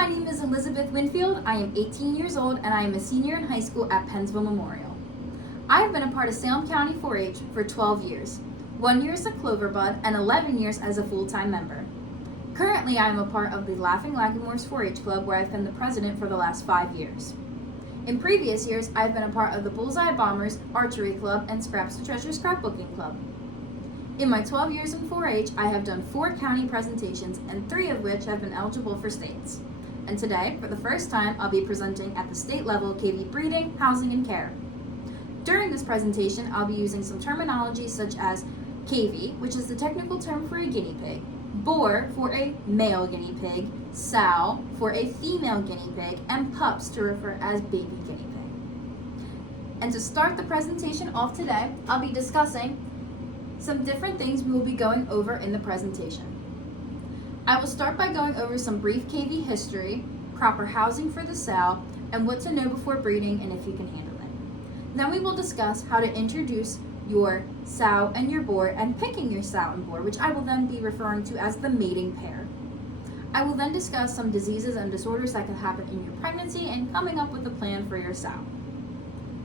my name is Elizabeth Winfield. I am 18 years old and I am a senior in high school at Pennsville Memorial. I have been a part of Salem County 4-H for 12 years, 1 year as a Clover Bud and 11 years as a full-time member. Currently, I am a part of the Laughing Lagamores 4-H Club where I've been the president for the last 5 years. In previous years, I've been a part of the Bullseye Bombers Archery Club and Scraps to Treasure Scrapbooking Club. In my 12 years in 4-H, I have done 4 county presentations and 3 of which have been eligible for states. And today, for the first time, I'll be presenting at the state level Cavy Breeding, Housing, and Care. During this presentation, I'll be using some terminology such as Cavy, which is the technical term for a guinea pig, boar for a male guinea pig, sow for a female guinea pig, and pups to refer as baby guinea pig. And to start the presentation off today, I'll be discussing some different things we will be going over in the presentation. I will start by going over some brief Cavy history, proper housing for the sow, and what to know before breeding and if you can handle it. Then we will discuss how to introduce your sow and your boar and picking your sow and boar, which I will then be referring to as the mating pair. I will then discuss some diseases and disorders that can happen in your pregnancy and coming up with a plan for your sow.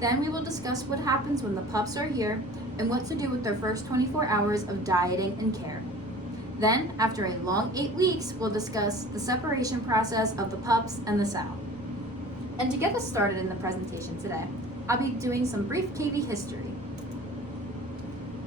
Then we will discuss what happens when the pups are here and what to do with their first 24 hours of dieting and care. Then, after a long 8 weeks, we'll discuss the separation process of the pups and the sow. And to get us started in the presentation today, I'll be doing some brief Cavy history.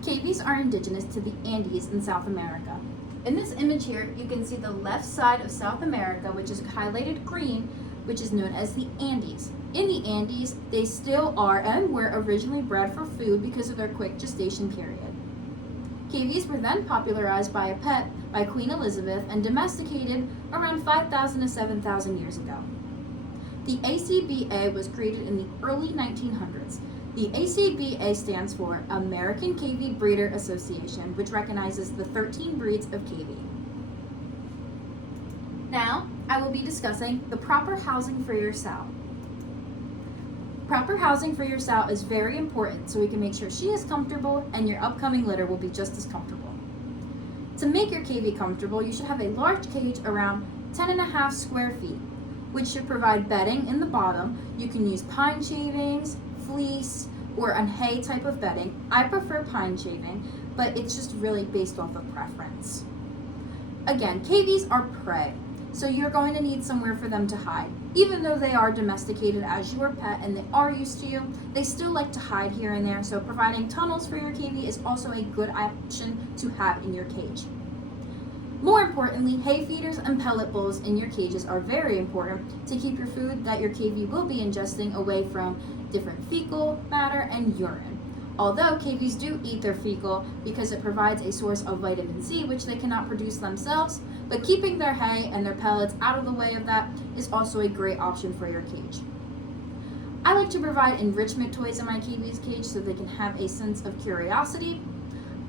Cavies are indigenous to the Andes in South America. In this image here, you can see the left side of South America, which is highlighted green, which is known as the Andes. In the Andes, they still are and were originally bred for food because of their quick gestation period. Cavies were then popularized by a pet by Queen Elizabeth and domesticated around 5,000 to 7,000 years ago. The ACBA was created in the early 1900s. The ACBA stands for American Cavy Breeder Association, which recognizes the 13 breeds of cavy. Now, I will be discussing the proper housing for your sow. Proper housing for your sow is very important so we can make sure she is comfortable and your upcoming litter will be just as comfortable. To make your cavy comfortable, you should have a large cage around 10.5 square feet, which should provide bedding in the bottom. You can use pine shavings, fleece, or a hay type of bedding. I prefer pine shaving, but it's just really based off of preference. Again, cavies are prey, so you're going to need somewhere for them to hide. Even though they are domesticated as your pet and they are used to you, they still like to hide here and there, so providing tunnels for your cavy is also a good option to have in your cage. More importantly, hay feeders and pellet bowls in your cages are very important to keep your food that your cavy will be ingesting away from different fecal matter and urine. Although cavies do eat their fecal because it provides a source of vitamin C, which they cannot produce themselves, but keeping their hay and their pellets out of the way of that is also a great option for your cage. I like to provide enrichment toys in my cavies cage so they can have a sense of curiosity.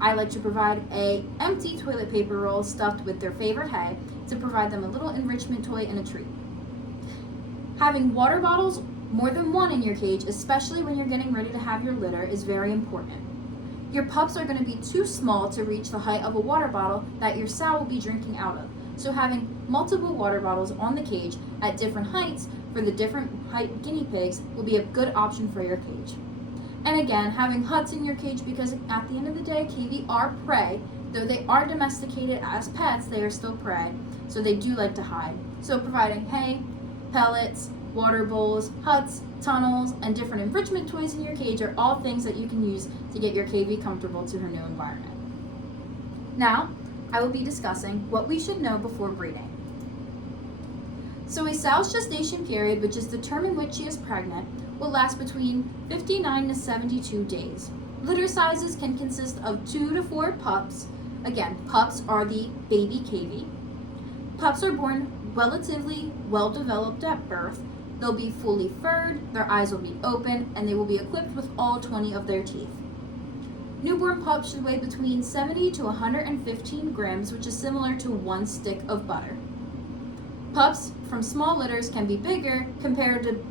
I like to provide a empty toilet paper roll stuffed with their favorite hay to provide them a little enrichment toy and a treat. Having water bottles, more than one in your cage, especially when you're getting ready to have your litter, is very important. Your pups are going to be too small to reach the height of a water bottle that your sow will be drinking out of. So having multiple water bottles on the cage at different heights for the different height guinea pigs will be a good option for your cage. And again, having huts in your cage because at the end of the day, cavy are prey. Though they are domesticated as pets, they are still prey, so they do like to hide. So providing hay, pellets, water bowls, huts, tunnels, and different enrichment toys in your cage are all things that you can use to get your cavy comfortable to her new environment. Now, I will be discussing what we should know before breeding. So a sow's gestation period, which is the term in which she is pregnant, will last between 59 to 72 days. Litter sizes can consist of 2 to 4 pups. Again, pups are the baby cavy. Pups are born relatively well developed at birth. They'll be fully furred, their eyes will be open, and they will be equipped with all 20 of their teeth. Newborn pups should weigh between 70 to 115 grams, which is similar to 1 stick of butter. Pups from small litters can be bigger compared to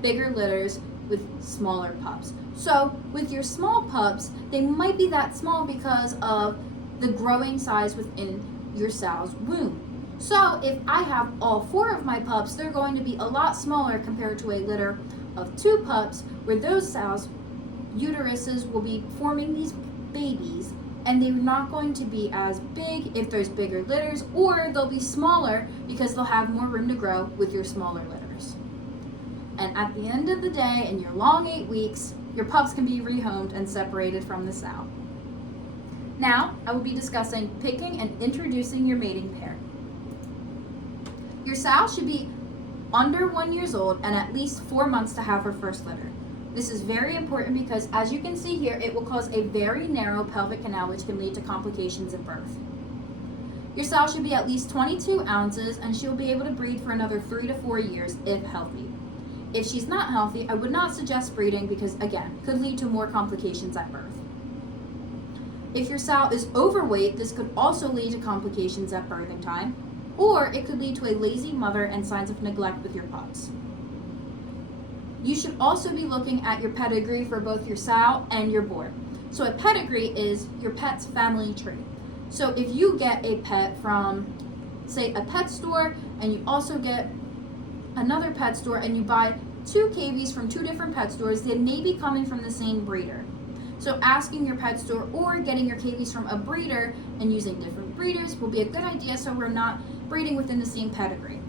bigger litters with smaller pups. So with your small pups, they might be that small because of the growing size within your sow's womb. So if I have all 4 of my pups, they're going to be a lot smaller compared to a litter of 2 pups, where those sows' uteruses will be forming these babies, and they're not going to be as big if there's bigger litters, or they'll be smaller because they'll have more room to grow with your smaller litters. And at the end of the day, in your long 8 weeks, your pups can be rehomed and separated from the sow. Now, I will be discussing picking and introducing your mating pair. Your sow should be under 1 year old and at least 4 months to have her first litter. This is very important because, as you can see here, it will cause a very narrow pelvic canal, which can lead to complications at birth. Your sow should be at least 22 ounces, and she will be able to breed for another 3 to 4 years if healthy. If she's not healthy, I would not suggest breeding because, again, could lead to more complications at birth. If your sow is overweight, this could also lead to complications at birthing time, or it could lead to a lazy mother and signs of neglect with your pups. You should also be looking at your pedigree for both your sow and your boar. So a pedigree is your pet's family tree. So if you get a pet from, say, a pet store, and you also get another pet store, and you buy 2 cavies from 2 different pet stores, they may be coming from the same breeder. So asking your pet store or getting your cavies from a breeder and using different breeders will be a good idea, so we're not breeding within the same pedigree.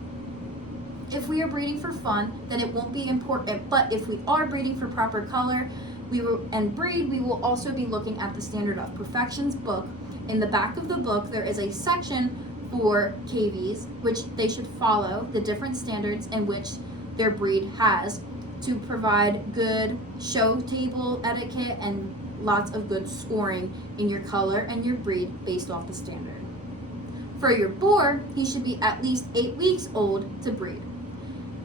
If we are breeding for fun, then it won't be important, but if we are breeding for proper color we will also be looking at the Standard of Perfections book. In the back of the book, there is a section for cavies, which they should follow the different standards in which their breed has to provide good show table etiquette and lots of good scoring in your color and your breed based off the standard. For your boar, he should be at least 8 weeks old to breed.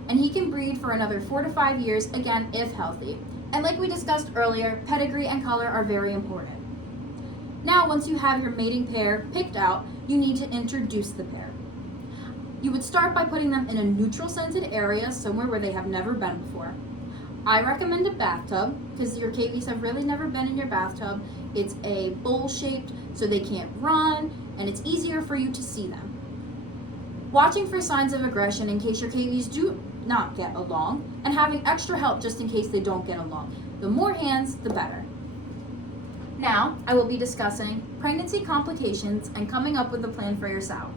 And he can breed for another 4 to 5 years, again, if healthy. And like we discussed earlier, pedigree and color are very important. Now, once you have your mating pair picked out, you need to introduce the pair. You would start by putting them in a neutral scented area, somewhere where they have never been before. I recommend a bathtub, because your cavies have really never been in your bathtub. It's a bowl shaped, so they can't run, and it's easier for you to see them. Watching for signs of aggression in case your cavies do not get along, and having extra help just in case they don't get along. The more hands, the better. Now, I will be discussing pregnancy complications and coming up with a plan for your sow.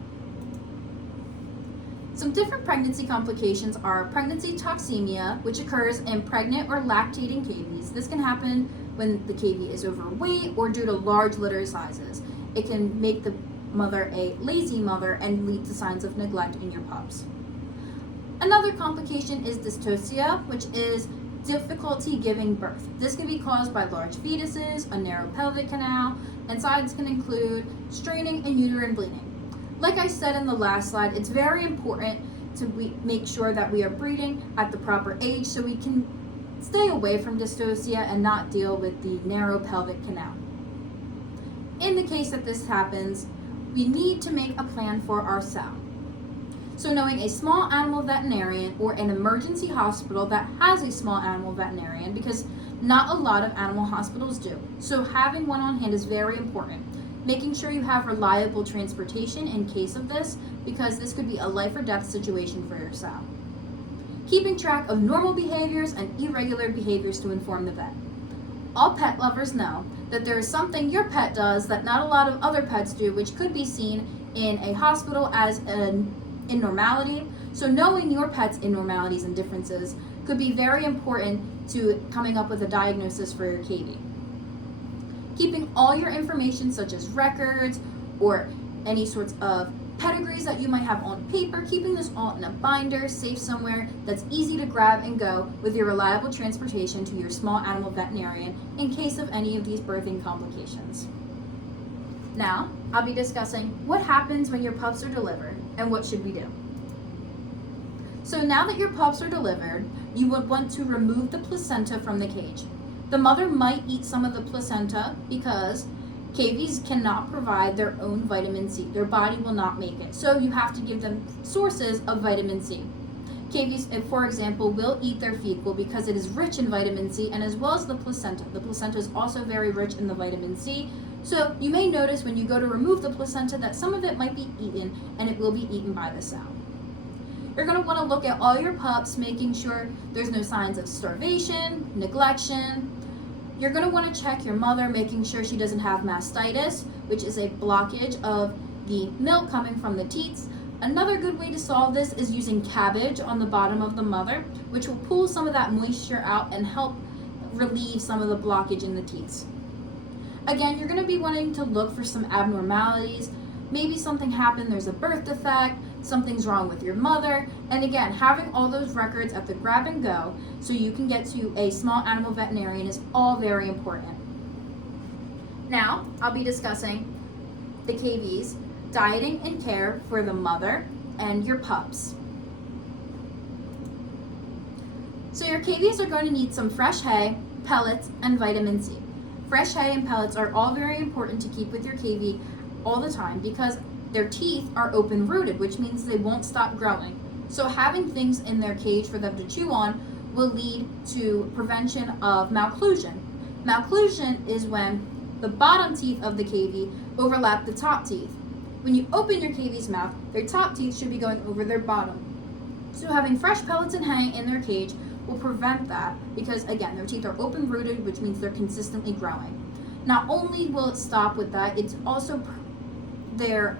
Some different pregnancy complications are pregnancy toxemia, which occurs in pregnant or lactating cavies. This can happen when the cavie is overweight or due to large litter sizes. It can make the mother a lazy mother and lead to signs of neglect in your pups. Another complication is dystocia, which is difficulty giving birth. This can be caused by large fetuses, a narrow pelvic canal, and signs can include straining and uterine bleeding. Like I said in the last slide, it's very important to make sure that we are breeding at the proper age so we can stay away from dystocia and not deal with the narrow pelvic canal. In the case that this happens, we need to make a plan for our sow. So knowing a small animal veterinarian or an emergency hospital that has a small animal veterinarian, because not a lot of animal hospitals do. So having one on hand is very important. Making sure you have reliable transportation in case of this, because this could be a life or death situation for your sow. Keeping track of normal behaviors and irregular behaviors to inform the vet. All pet lovers know that there is something your pet does that not a lot of other pets do, which could be seen in a hospital as an abnormality. So knowing your pet's abnormalities and differences could be very important to coming up with a diagnosis for your cavie. Keeping all your information, such as records or any sorts of pedigrees that you might have on paper, keeping this all in a binder, safe somewhere that's easy to grab and go with your reliable transportation to your small animal veterinarian in case of any of these birthing complications. Now, I'll be discussing what happens when your pups are delivered and what should we do. So now that your pups are delivered, you would want to remove the placenta from the cage. The mother might eat some of the placenta because cavies cannot provide their own vitamin C. Their body will not make it. So you have to give them sources of vitamin C. Cavies, for example, will eat their fecal because it is rich in vitamin C, and as well as the placenta. The placenta is also very rich in the vitamin C, So you may notice when you go to remove the placenta that some of it might be eaten, and it will be eaten by the sow. You're going to want to look at all your pups, making sure there's no signs of starvation, neglection. You're going to want to check your mother, making sure she doesn't have mastitis, which is a blockage of the milk coming from the teats. Another good way to solve this is using cabbage on the bottom of the mother, which will pull some of that moisture out and help relieve some of the blockage in the teats. Again, you're going to be wanting to look for some abnormalities. Maybe something happened, there's a birth defect, something's wrong with your mother, and again, having all those records at the grab and go so you can get to a small animal veterinarian is all very important. Now, I'll be discussing the Cavy's dieting and care for the mother and your pups. So your Cavies are going to need some fresh hay, pellets, and vitamin C. Fresh hay and pellets are all very important to keep with your Cavy all the time because their teeth are open-rooted, which means they won't stop growing. So having things in their cage for them to chew on will lead to prevention of malocclusion. Malocclusion is when the bottom teeth of the Cavy overlap the top teeth. When you open your Cavy's mouth, their top teeth should be going over their bottom. So having fresh pellets and hay in their cage will prevent that because, again, their teeth are open-rooted, which means they're consistently growing. Not only will it stop with that, it's also their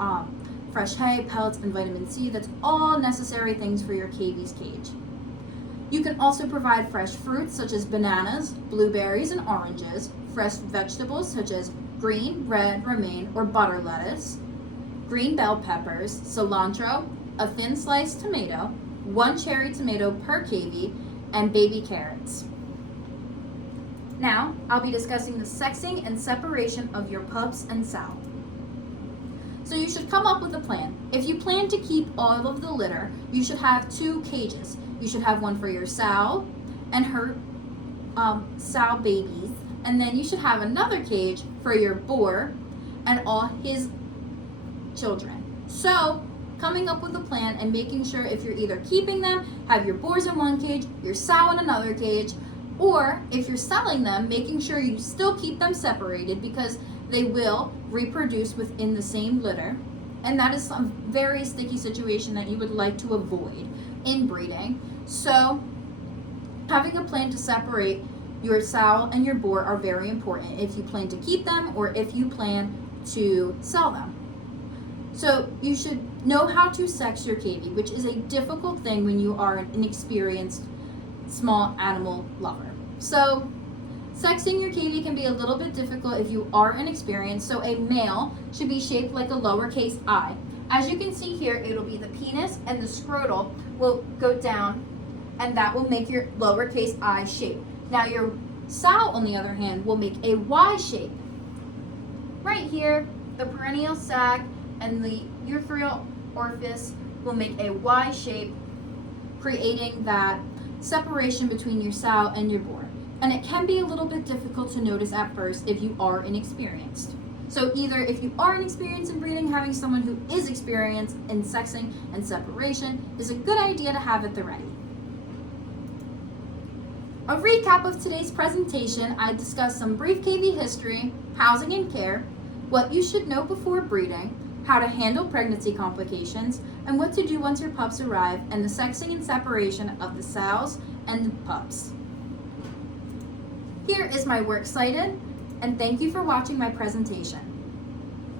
fresh hay, pellets, and vitamin C. That's all necessary things for your Cavy's cage. You can also provide fresh fruits such as bananas, blueberries, and oranges, fresh vegetables such as green, red, romaine, or butter lettuce, green bell peppers, cilantro, a thin sliced tomato, 1 cherry tomato per Cavy, and baby carrots. Now, I'll be discussing the sexing and separation of your pups and sow. So you should come up with a plan. If you plan to keep all of the litter, you should have 2 cages. You should have one for your sow and her sow babies, and then you should have another cage for your boar and all his children. So, coming up with a plan and making sure if you're either keeping them, have your boars in one cage, your sow in another cage, or if you're selling them, making sure you still keep them separated because they will reproduce within the same litter, and that is some very sticky situation that you would like to avoid in breeding. So having a plan to separate your sow and your boar are very important if you plan to keep them or if you plan to sell them. So you should know how to sex your Cavy, which is a difficult thing when you are an inexperienced small animal lover. So sexing your Cavy can be a little bit difficult if you are inexperienced, so a male should be shaped like a lowercase I. As you can see here, it'll be the penis and the scrotal will go down, and that will make your lowercase I shape. Now your sow, on the other hand, will make a Y shape. Right here, the perennial sac and the urethral orifice will make a Y shape, creating that separation between your sow and your boar. And it can be a little bit difficult to notice at first if you are inexperienced. So either if you are inexperienced in breeding, having someone who is experienced in sexing and separation is a good idea to have at the ready. A recap of today's presentation, I discussed some brief Cavy history, housing and care, what you should know before breeding, how to handle pregnancy complications, and what to do once your pups arrive, and the sexing and separation of the sows and the pups. Here is my works cited, and thank you for watching my presentation.